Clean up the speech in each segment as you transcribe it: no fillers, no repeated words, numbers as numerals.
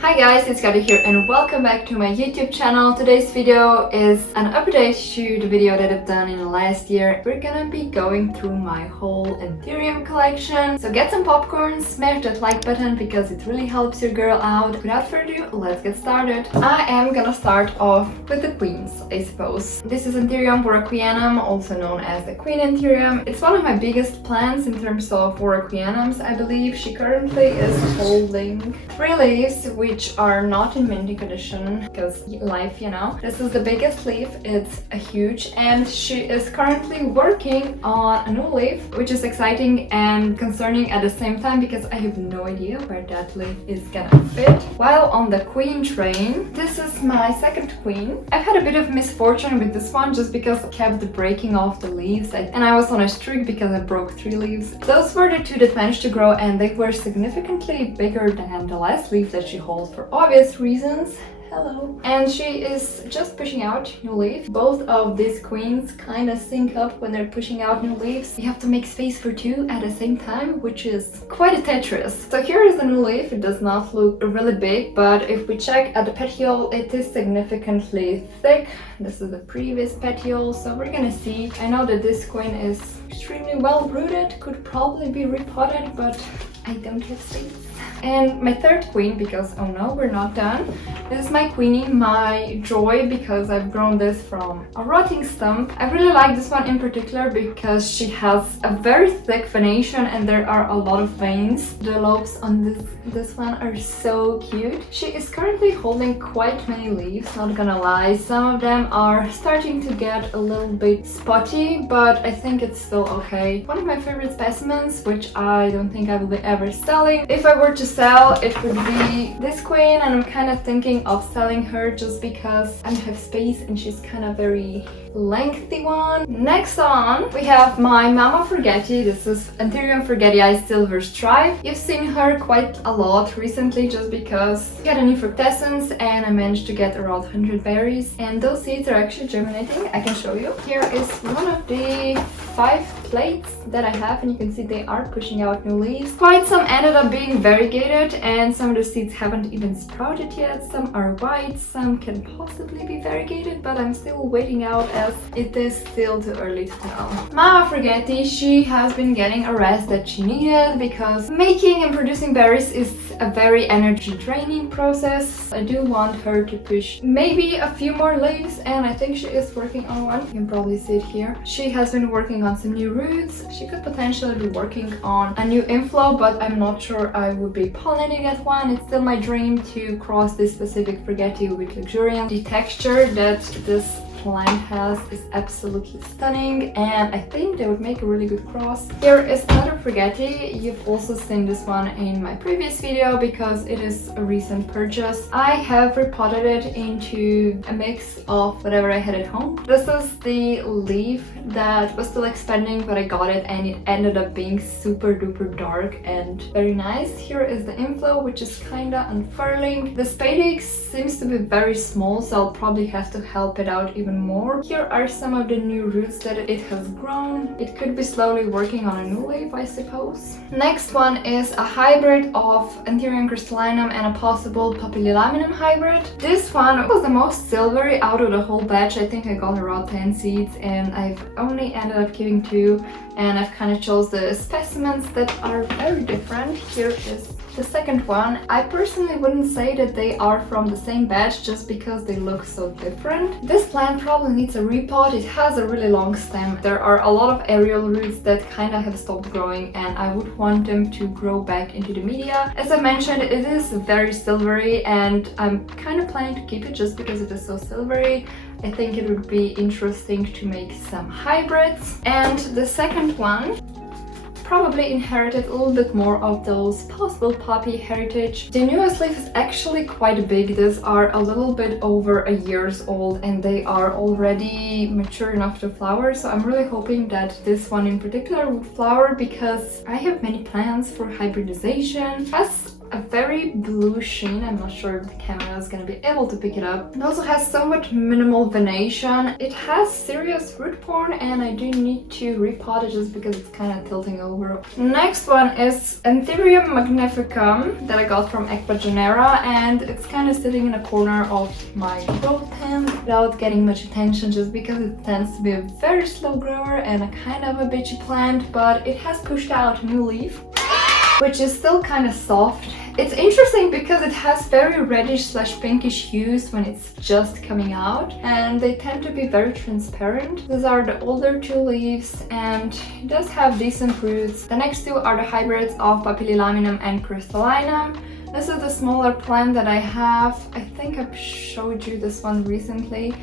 Hi guys, it's Forgettiya here and welcome back to my YouTube channel. Today's video is an update to the video that I've done in the last year. We're gonna be going through my whole Anthurium collection. So get some popcorn, smash that like button because it really helps your girl out. Without further ado, let's get started. I am gonna start off with the queens, I suppose. This is Antherium Bgi, also known as the Queen Anthurium. It's one of my biggest plants in terms of Bgi, I believe. She currently is holding 3 leaves, which are not in minting condition because life, you know. This is the biggest leaf, it's a huge, and she is currently working on a new leaf, which is exciting and concerning at the same time because I have no idea where that leaf is gonna fit. While on the queen train, this is my second queen. I've had a bit of misfortune with this one just because I kept breaking off the leaves and I was on a streak because I broke 3 leaves. Those were the 2 that managed to grow and they were significantly bigger than the last leaf that she holds for obvious reasons. Hello. And she is just pushing out new leaves. Both of these queens kind of sync up when they're pushing out new leaves. You have to make space for 2 at the same time, which is quite a Tetris. So here is the new leaf. It does not look really big, but if we check at the petiole, it is significantly thick. This is the previous petiole, so we're gonna see. I know that this queen is extremely well rooted, could probably be repotted, but I don't have space. And my third queen, because oh no, we're not done. This is my queenie, my joy, because I've grown this from a rotting stump. I really like this one in particular because she has a very thick venation and there are a lot of veins. The lobes on this one are so cute. She is currently holding quite many leaves, not gonna lie. Some of them are starting to get a little bit spotty, but I think it's still okay. One of my favorite specimens, which I don't think I will be ever selling. If I were to sell, it would be this queen, and I'm kind of thinking of selling her just because I don't have space and she's kind of very lengthy one. Next on, we have my Mama Forgettiya. This is Anthurium Forgettiya Silver Stripe. You've seen her quite a lot recently just because we had a new fructescence and I managed to get around 100 berries, and those seeds are actually germinating. I can show you. Here is one of the 5 plates that I have, and you can see they are pushing out new leaves. Quite some ended up being variegated and some of the seeds haven't even sprouted yet. Some are white, some can possibly be variegated, but I'm still waiting out as it is still too early to tell. Mama Forgettiya, she has been getting a rest that she needed because making and producing berries is a very energy draining process. I do want her to push maybe a few more leaves, and I think she is working on one. You can probably see it here. She has been working on some new roots. She could potentially be working on a new inflow, but I'm not sure I would be pollinating that one. It's still my dream to cross this specific Forgettiya with luxuriance. The texture that this plant has is absolutely stunning, and I think they would make a really good cross. Here is another Forgettiya. You've also seen this one in my previous video because it is a recent purchase. I have repotted it into a mix of whatever I had at home. This is the leaf that was still expanding, but I got it and it ended up being super duper dark and very nice. Here is the inflow, which is kinda unfurling. The Spades seems to be very small, so I'll probably have to help it out even more. Here are some of the new roots that it has grown. It could be slowly working on a new leaf, I suppose. Next one is a hybrid of Anthurium crystallinum and a possible papillilaminum hybrid. This one was the most silvery out of the whole batch. I think I got around 10 seeds and I've only ended up giving 2, and I've kind of chose the specimens that are very different. Here is the second one. I personally wouldn't say that they are from the same batch just because they look so different. This plant probably needs a repot. It has a really long stem. There are a lot of aerial roots that kind of have stopped growing and I would want them to grow back into the media. As I mentioned, it is very silvery and I'm kind of planning to keep it just because it is so silvery. I think it would be interesting to make some hybrids. And the second one probably inherited a little bit more of those possible poppy heritage. The newest leaf is actually quite big. These are a little bit over a years old and they are already mature enough to flower, so I'm really hoping that this one in particular would flower because I have many plans for hybridization. As a very blue sheen. I'm not sure if the camera is gonna be able to pick it up. It also has somewhat minimal venation. It has serious root porn, and I do need to repot it just because it's kind of tilting over. Next one is Antherium Magnificum that I got from Genera, and it's kind of sitting in a corner of my grow tent without getting much attention just because it tends to be a very slow grower and a kind of a bitchy plant, but it has pushed out a new leaf, which is still kind of soft. It's interesting because it has very reddish / pinkish hues when it's just coming out, and they tend to be very transparent. These are the older two leaves, and it does have decent roots. The next two are the hybrids of Papillilaminum and Crystallinum. This is the smaller plant that I have. I think I've showed you this one recently.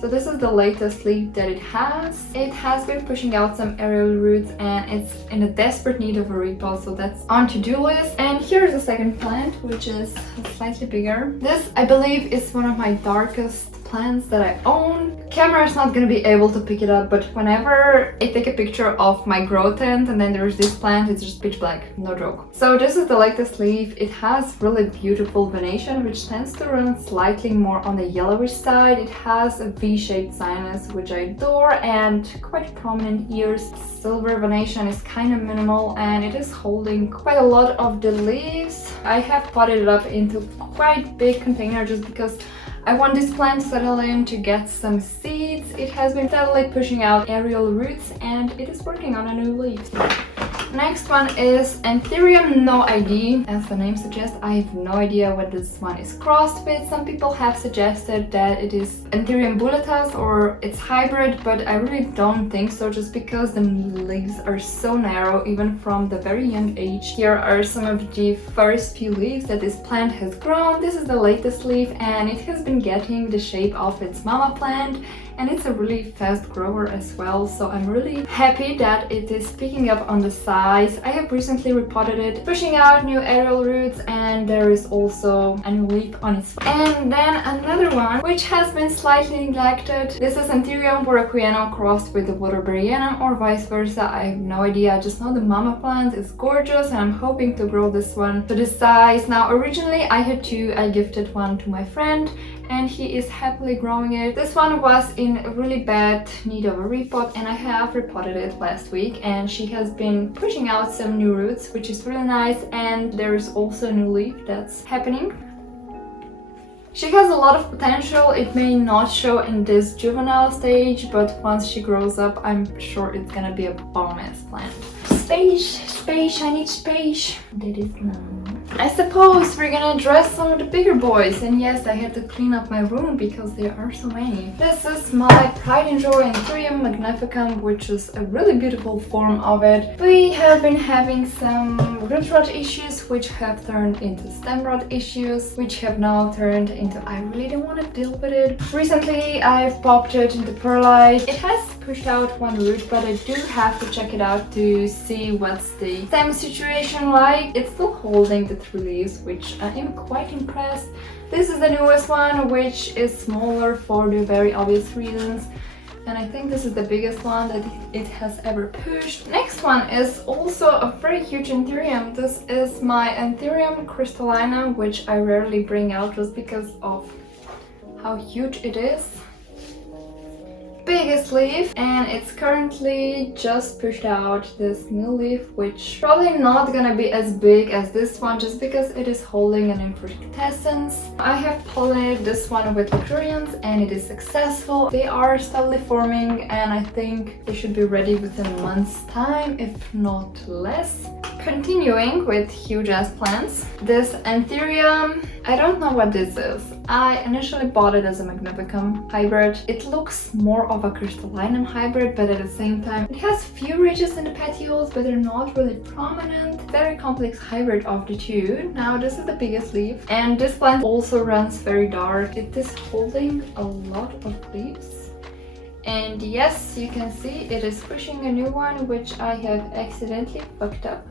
So this is the latest leaf that it has. It has been pushing out some aerial roots, and it's in a desperate need of a repot, so that's on to-do list. And here's the second plant, which is slightly bigger. This, I believe, is one of my darkest plants that I own. The camera is not going to be able to pick it up, but whenever I take a picture of my grow tent and then there's this plant, it's just pitch black, no joke. So this is the latest leaf. It has really beautiful venation, which tends to run slightly more on the yellowish side. It has a V-shaped sinus, which I adore, and quite prominent ears. Silver venation is kind of minimal, and it is holding quite a lot of the leaves. I have potted it up into quite big container just because I want this plant to settle in to get some seeds. It has been steadily pushing out aerial roots, and it is working on a new leaf. Next one is Antherium no ID. As the name suggests, I have no idea what this one is crossed with. Some people have suggested that it is Antherium bulletas or its hybrid, but I really don't think so, just because the leaves are so narrow even from the very young age. Here are some of the first few leaves that this plant has grown. This is the latest leaf, and it has been getting the shape of its mama plant, and it's a really fast grower as well, so I'm really happy that it is picking up on the size. I have recently repotted it, pushing out new aerial roots, and there is also a new leaf on its face. And then another one which has been slightly neglected. This is Anthurium Bgi crossed with the Vetorifolium, or vice versa. I have no idea, I just know the mama plant is gorgeous, and I'm hoping to grow this one to this size. Now originally I had two. I gifted one to my friend, and he is happily growing it. This one was in a really bad need of a repot, and I have repotted it last week, and she has been pushing out some new roots, which is really nice, and there is also a new leaf that's happening. She has a lot of potential. It may not show in this juvenile stage, but once she grows up, I'm sure it's gonna be a bomb-ass plant. Space, I need space. That is no. I suppose we're gonna address some of the bigger boys, and yes, I had to clean up my room because there are so many. This is my pride and joy Anthurium Magnificum, which is a really beautiful form of it. We have been having some root rot issues, which have turned into stem rot issues, which have now turned into I really don't want to deal with it. Recently, I've popped it into perlite. It has pushed out one root, but I do have to check it out to see what's the stem situation like. It's still holding the 3 leaves, which I am quite impressed. This is the newest one, which is smaller for the very obvious reasons, and I think this is the biggest one that it has ever pushed. Next one is also a very huge Anthurium. This is my Antherium Crystallina, which I rarely bring out just because of how huge it is. Biggest leaf, and it's currently just pushed out this new leaf, which probably not gonna be as big as this one just because it is holding an infructescence. I have pollinated this one with luxurians, and it is successful. They are steadily forming, and I think they should be ready within a month's time, if not less. Continuing with huge ass plants, this Anthurium, I don't know what this is. I initially bought it as a Magnificum hybrid. It looks more of a Crystallinum hybrid, but at the same time it has few ridges in the petioles, but they're not really prominent. Very complex hybrid of the two. Now this is the biggest leaf, and this plant also runs very dark. It is holding a lot of leaves. And yes, you can see it is pushing a new one, which I have accidentally fucked up,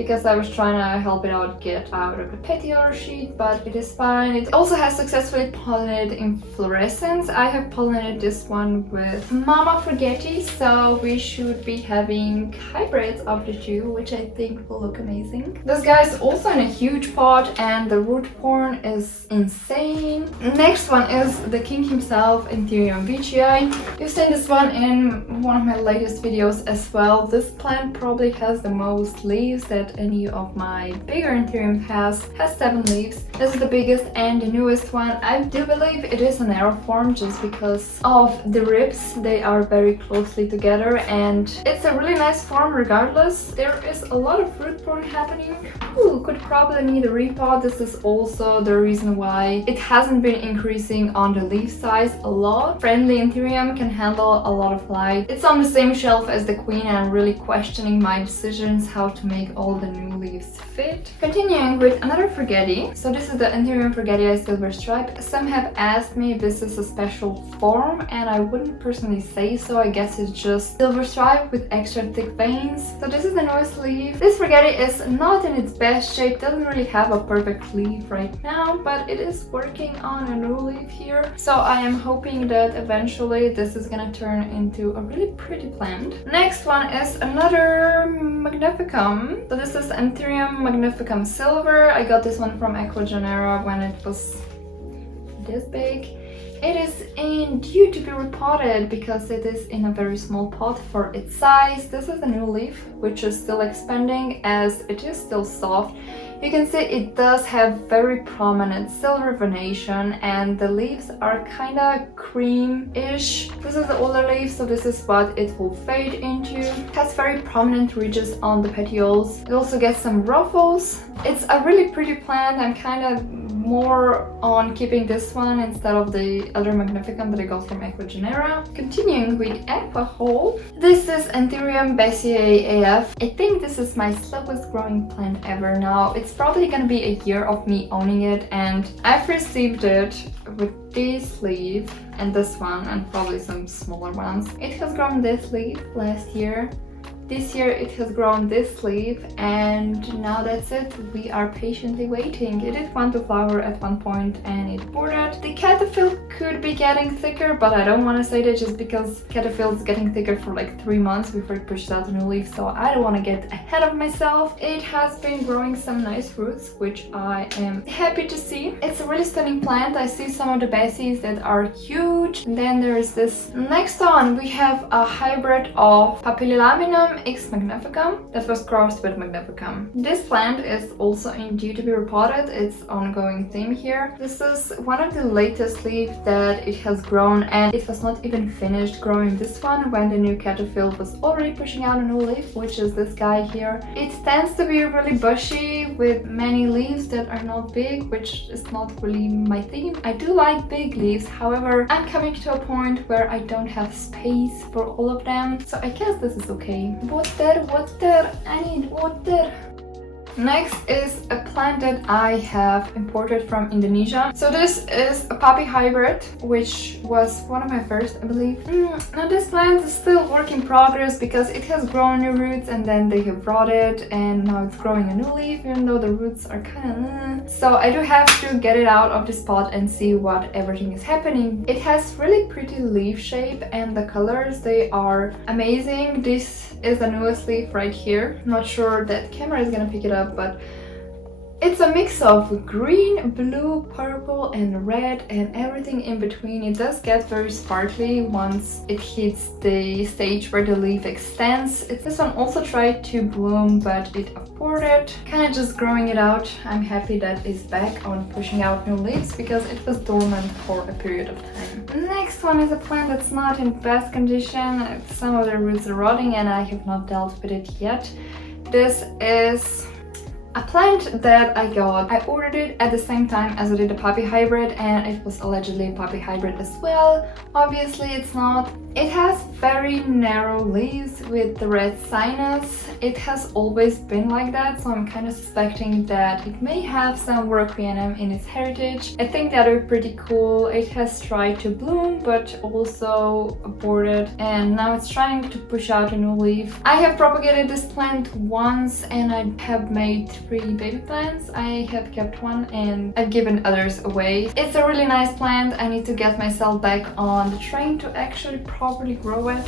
because I was trying to help it out get out of the petiole sheet, but it is fine. It also has successfully pollinated inflorescence. I have pollinated this one with Mama Forgettiya, so we should be having hybrids of the two, which I think will look amazing. This guy is also in a huge pot and the root porn is insane. Next one is the king himself, Antherium Bgi. You've seen this one in one of my latest videos as well. This plant probably has the most leaves that any of my bigger Anthurium has 7 leaves. This is the biggest and the newest one. I do believe it is an arrow form just because of the ribs. They are very closely together and it's a really nice form regardless. There is a lot of root porn happening. Ooh, could probably need a repot. This is also the reason why it hasn't been increasing on the leaf size a lot. Friendly Anthurium can handle a lot of light. It's on the same shelf as the queen and I'm really questioning my decisions how to make all the new leaves fit. Continuing with another Forgettiya. So this is the Anthurium Forgettiya Silver Stripe. Some have asked me if this is a special form and I wouldn't personally say so. I guess it's just silver stripe with extra thick veins. So this is the newest leaf. This Forgettiya is not in its best shape, doesn't really have a perfect leaf right now, but it is working on a new leaf here. So I am hoping that eventually this is gonna turn into a really pretty plant. Next one is another Magnificum. So this is Antherium Magnificum Silver. I got this one from Ecuador when it was this big. It is in due to be repotted because it is in a very small pot for its size. This is a new leaf which is still expanding as it is still soft. You can see it does have very prominent silver venation and the leaves are kind of cream-ish. This is the older leaf, so this is what it will fade into. It has very prominent ridges on the petioles. It also gets some ruffles. It's a really pretty plant. I'm kind of more on keeping this one instead of the other Magnificum that I got from Ecuador. Continuing with Aquahole. This is Antherium Betsy Af. I think this is my slowest growing plant ever now. It's probably gonna be a year of me owning it and I've received it with this leaf and this one and probably some smaller ones. It has grown this leaf last year. This year it has grown this leaf and now that's it. We are patiently waiting. It did want to flower at one point and it boarded. The caterpillar could be getting thicker, but I don't want to say that just because caterpillar is getting thicker for like 3 months before it pushes out a new leaf, so I don't want to get ahead of myself. It has been growing some nice roots, which I am happy to see. It's a really stunning plant. I see some of the Betsies that are huge. And then there is this. Next on we have a hybrid of Papillilaminum X Magnificum that was crossed with Magnificum. This plant is also in due to be repotted. It's ongoing theme here. This is one of the latest leaves that it has grown and it was not even finished growing this one when the new caterpillar was already pushing out a new leaf, which is this guy here. It tends to be really bushy with many leaves that are not big, which is not really my theme. I do like big leaves, however I'm coming to a point where I don't have space for all of them, so I guess this is okay. Water, I need water. Next is a plant that I have imported from Indonesia. So this is a poppy hybrid, which was one of my first, I believe. Now this plant is still work in progress because it has grown new roots and then they have rotted and now it's growing a new leaf even though the roots are kind of... So I do have to get it out of this pot and see what everything is happening. It has really pretty leaf shape and the colors, they are amazing. This is the newest leaf right here. I'm not sure that camera is gonna pick it up, but it's a mix of green, blue, purple and red and everything in between. It does get very sparkly once it hits the stage where the leaf extends. This one also tried to bloom but it aborted. Kind of just growing it out. I'm happy that it's back on pushing out new leaves because it was dormant for a period of time. Next one is a plant that's not in best condition. Some of the roots are rotting and I have not dealt with it yet. This is a plant that I got. I ordered it at the same time as I did the poppy hybrid and it was allegedly a poppy hybrid as well. Obviously it's not. It has very narrow leaves with the red sinus. It has always been like that, so I'm kind of suspecting that it may have some Requiem in its heritage. I think that would be pretty cool. It has tried to bloom but also aborted, and now it's trying to push out a new leaf. I have propagated this plant once and I have made 3 baby plants. I have kept one and I've given others away. It's a really nice plant. I need to get myself back on the train to actually properly grow it.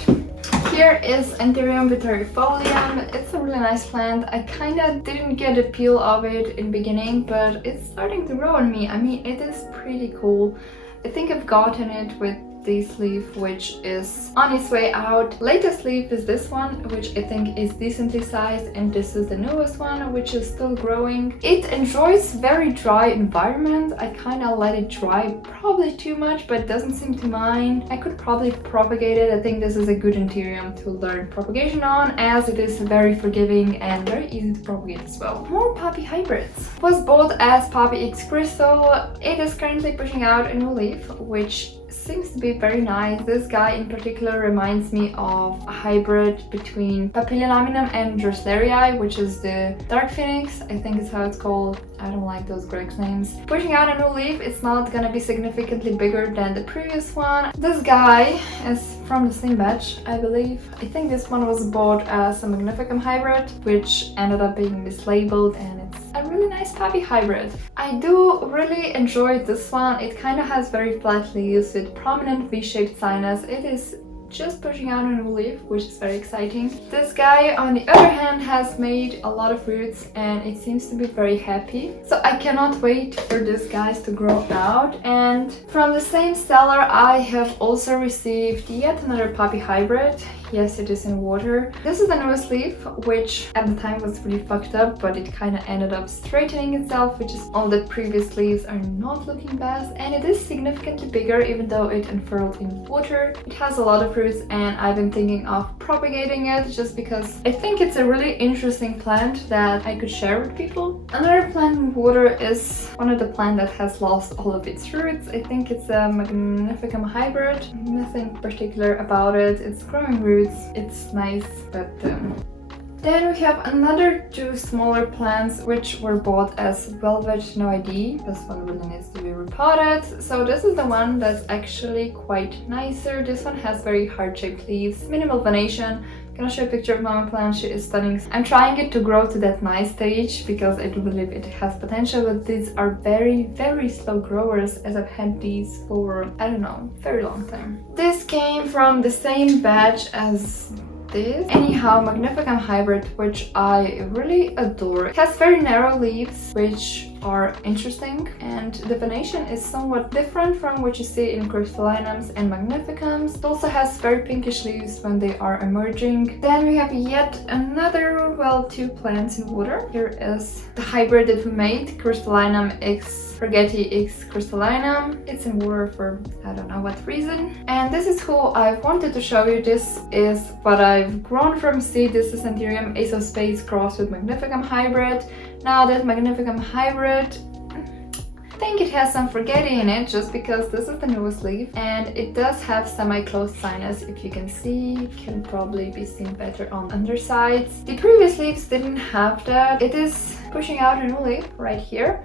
Here is Anthurium Vetorifolium. It's a really nice plant. I kind of didn't get a peel of it in the beginning, but it's starting to grow on me. I mean, it is pretty cool. I think I've gotten it with this leaf, which is on its way out. Latest leaf is this one, which I think is decently sized, and this is the newest one, which is still growing. It enjoys very dry environment. I kind of let it dry probably too much, but it doesn't seem to mind. I could probably propagate it. I think this is a good Anthurium to learn propagation on, as it is very forgiving and very easy to propagate as well. More poppy hybrids. Was bought as Poppy X Crystal. It is currently pushing out a new leaf, which seems to be very nice. This guy in particular reminds me of a hybrid between Papilliolaminum and Droslerii, which is the Dark Phoenix, I think is how it's called. I don't like those Greg's names. Pushing out a new leaf, it's not gonna be significantly bigger than the previous one. This guy is from the same batch, I believe. I think this one was bought as a Magnificum hybrid, which ended up being mislabeled, and it's a really nice poppy hybrid. I do really enjoy this one. It kind of has very flat leaves with prominent V-shaped sinus. It is just pushing out a new leaf, which is very exciting. This guy, on the other hand, has made a lot of roots and it seems to be very happy. So I cannot wait for these guys to grow out. And from the same seller, I have also received yet another poppy hybrid. Yes, it is in water. This is the newest leaf, which at the time was really fucked up, but it kind of ended up straightening itself, which is all the previous leaves are not looking best. And it is significantly bigger, even though it unfurled in water. It has a lot of roots and I've been thinking of propagating it just because I think it's a really interesting plant that I could share with people. Another plant in water is one of the plants that has lost all of its roots. I think it's a Magnificum hybrid. Nothing particular about it. It's growing roots. It's nice, but then we have another 2 smaller plants which were bought as Velvet No ID. This one really needs to be repotted. So this is the one that's actually quite nicer. This one has very heart-shaped leaves, minimal venation. I'm gonna show a picture of Mama Plant. She is stunning. I'm trying it to grow to that nice stage because I do believe it has potential, but these are very, very slow growers, as I've had these for, I don't know, very long time. This came from the same batch as this. Anyhow, Magnificum hybrid, which I really adore. It has very narrow leaves, which are interesting, and the venation is somewhat different from what you see in crystallinums and magnificums. It also has very pinkish leaves when they are emerging. Then we have yet another, well, 2 plants in water. Here is the hybrid that we made, Crystallinum x Forgettiya x Crystallinum. It's in water for I don't know what reason. And this is who I wanted to show you. This is what I've grown from seed. This is Anthurium Ace of Spades crossed with Magnificum hybrid. Now that Magnificum hybrid, I think it has some Forgettiya in it just because this is the newest leaf and it does have semi-closed sinus. If you can see, it can probably be seen better on undersides. The previous leaves didn't have that. It is pushing out a new leaf right here,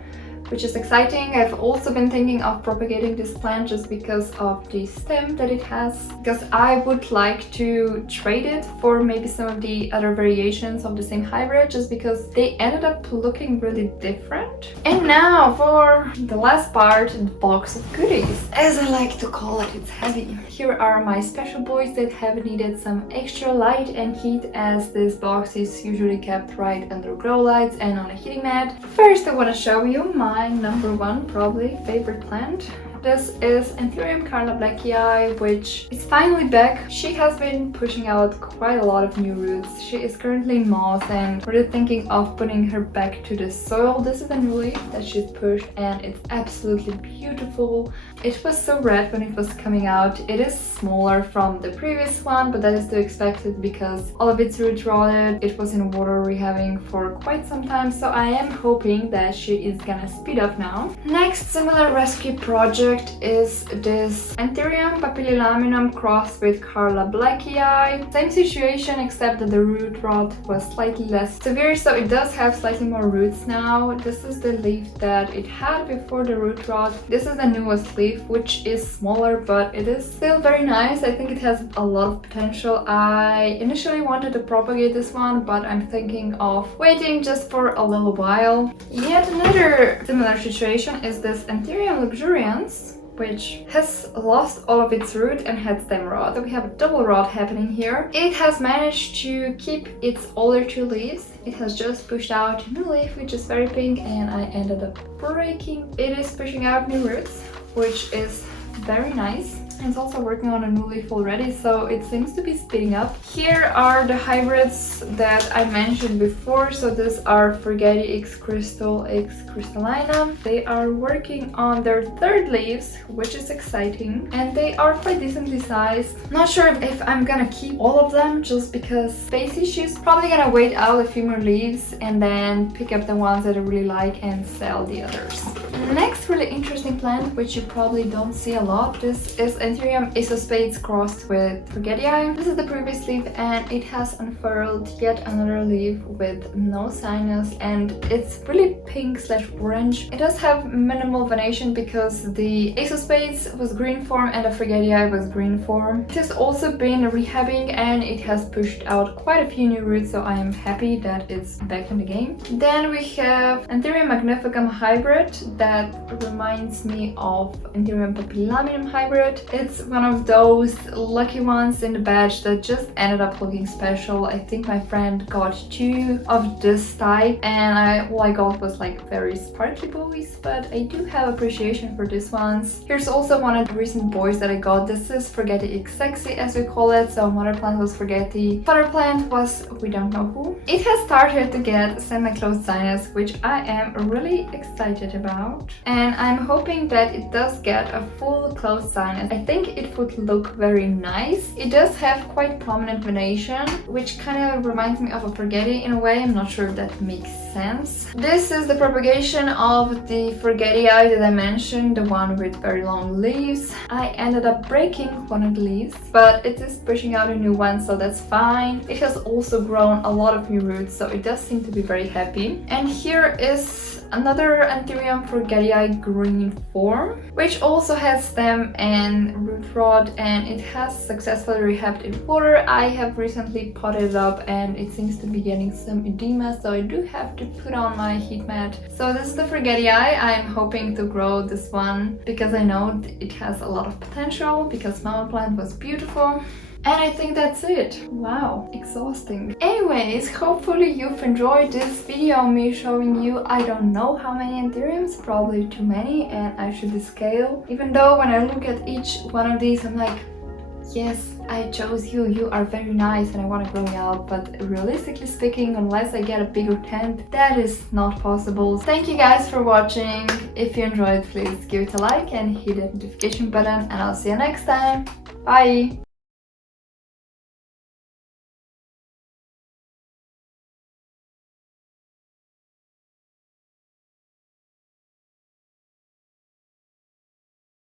which is exciting. I've also been thinking of propagating this plant just because of the stem that it has, because I would like to trade it for maybe some of the other variations of the same hybrid, just because they ended up looking really different. And now for the last part, the box of goodies. As I like to call it, it's heavy. Here are my special boys that have needed some extra light and heat, as this box is usually kept right under grow lights and on a heating mat. First, I want to show you my number 1 probably favorite plant. This is Antherium Bgi, which is finally back. She has been pushing out quite a lot of new roots. She is currently in moss and we're thinking of putting her back to the soil. This is a new leaf that she's pushed and it's absolutely beautiful. It was so red when it was coming out. It is smaller from the previous one, but that is to be expected because all of its roots rotted. It was in water rehabbing for quite some time, so I am hoping that she is gonna speed up now. Next similar rescue project is this Anthurium Papillilaminum crossed with Carla Bgi. Same situation except that the root rot was slightly less severe, so it does have slightly more roots now. This is the leaf that it had before the root rot. This is the newest leaf, which is smaller, but it is still very nice. I think it has a lot of potential. I initially wanted to propagate this one, but I'm thinking of waiting just for a little while. Yet another similar situation is this Antherium luxurians, which has lost all of its root and had stem rot. So we have a double rot happening here. It has managed to keep its older two leaves. It has just pushed out a new leaf, which is very pink, and I ended up breaking. It is pushing out new roots, which is very nice. It's also working on a new leaf already, so it seems to be speeding up. Here are the hybrids that I mentioned before. So these are Forgettiya X Crystal, X Crystallina. They are working on their third leaves, which is exciting, and they are quite decently sized. Not sure if I'm gonna keep all of them just because space issues. Probably gonna wait out a few more leaves and then pick up the ones that I really like and sell the others. Next really interesting plant, which you probably don't see a lot, this is Anthurium Spades crossed with Forgettiya. This is the previous leaf and it has unfurled yet another leaf with no sinus, and it's really pink / orange. It does have minimal venation because the Ace of Spades was green form and the Forgettiya was green form. It has also been rehabbing and it has pushed out quite a few new roots, so I am happy that it's back in the game. Then we have Antherium Magnificum hybrid that reminds me of Anthurium Papillilaminum hybrid. It's one of those lucky ones in the batch that just ended up looking special. I think my friend got 2 of this type and all I got was like very sparkly boys, but I do have appreciation for these ones. Here's also one of the recent boys that I got. This is Forgettiya X Sexy, as we call it. So mother plant was Forgettiya, father plant was we don't know who. It has started to get semi-closed sinus, which I am really excited about, and I'm hoping that it does get a full closed sinus. I think it would look very nice. It does have quite prominent venation, which kind of reminds me of a Forgettiya in a way. I'm not sure if that makes sense. This is the propagation of the Forgettiya that I mentioned, the one with very long leaves. I ended up breaking one of the leaves, but it is pushing out a new one, so that's fine. It has also grown a lot of new roots, so it does seem to be very happy. And here is another Anthurium Forgettiya green form, which also has stem and root rot, and it has successfully rehabbed in water. I have recently potted it up and it seems to be getting some edema, so I do have to put on my heat mat. So this is the Forgettiya. I'm hoping to grow this one because I know it has a lot of potential because mama plant was beautiful. And I think that's it. Wow, exhausting. Anyways, hopefully you've enjoyed this video, me showing you I don't know how many Anthuriums, probably too many, and I should scale. Even though when I look at each one of these, I'm like, yes, I chose you, you are very nice and I want to grow you out, but realistically speaking, unless I get a bigger tent, that is not possible. Thank you guys for watching. If you enjoyed, please give it a like and hit the notification button, and I'll see you next time. Bye!